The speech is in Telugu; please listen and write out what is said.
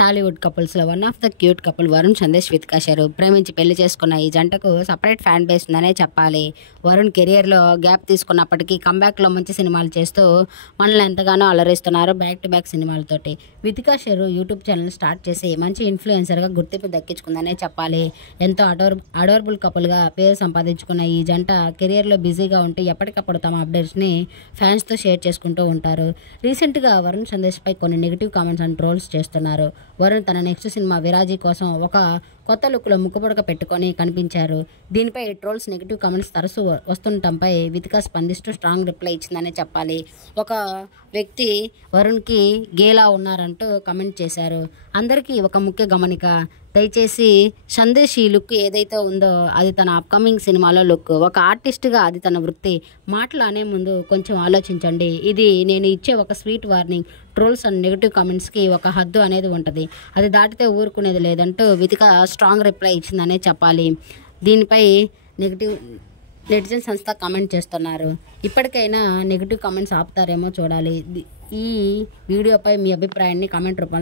టాలీవుడ్ కపుల్స్లో one of the cute couple Varun Sandesh Vithika Sheru ప్రేమించి పెళ్లి చేసుకున్న ఈ జంటకు సపరేట్ ఫ్యాన్ బేస్ ఉందనే చెప్పాలి. వరుణ్ కెరియర్లో గ్యాప్ తీసుకున్నప్పటికీ కంబ్యాక్లో మంచి సినిమాలు చేస్తూ మనల్ని ఎంతగానో అలరిస్తున్నారు బ్యాక్ టు బ్యాక్ సినిమాలతోటి. Vithika Sheru YouTube channel start చేసి మంచి ఇన్ఫ్లుయెన్సర్గా గుర్తింపు దక్కించుకుందనే చెప్పాలి. ఎంతో అడోరబుల్ కపుల్గా పేరు సంపాదించుకున్న ఈ జంట కెరియర్లో బిజీగా ఉంటే ఎప్పటికప్పుడు తమ అప్డేట్స్ని ఫ్యాన్స్తో షేర్ చేసుకుంటూ ఉంటారు. రీసెంట్గా వరుణ్ సందేశ్పై కొన్ని నెగిటివ్ కామెంట్స్ అండ్ ట్రోల్స్ చేస్తున్నారు. వరుణ్ తన నెక్స్ట్ సినిమా విరాజీ కోసం ఒక కొత్త లుక్లో ముక్కుపుడక పెట్టుకొని కనిపించారు. దీనిపై ట్రోల్స్ నెగిటివ్ కామెంట్స్ తరచూ వస్తుండటంపై వితికా స్పందిస్తూ స్ట్రాంగ్ రిప్లై ఇచ్చిందనే చెప్పాలి. ఒక వ్యక్తి వరుణ్కి గేలా ఉన్నారంటూ కమెంట్ చేశారు. అందరికీ ఒక ముఖ్య గమనిక, దయచేసి సందేశ్ ఈ లుక్ ఏదైతే ఉందో అది తన అప్కమింగ్ సినిమాలో లుక్. ఒక ఆర్టిస్ట్గా అది తన వృత్తి. మాటలు అనే ముందు కొంచెం ఆలోచించండి. ఇది నేను ఇచ్చే ఒక sweet warning. Trolls and negative కామెంట్స్కి ఒక హద్దు అనేది ఉంటుంది. అది దాటితే ఊరుకునేది లేదంటూ వితికా స్ట్రాంగ్ రిప్లై ఇచ్చిందనే చెప్పాలి. దీనిపై నెటిజన్స్ అంతా కామెంట్ చేస్తున్నారు. ఇప్పటికైనా నెగిటివ్ కామెంట్స్ ఆపుతారేమో చూడాలి. ఈ వీడియోపై మీ అభిప్రాయాన్ని కామెంట్ రూపంలో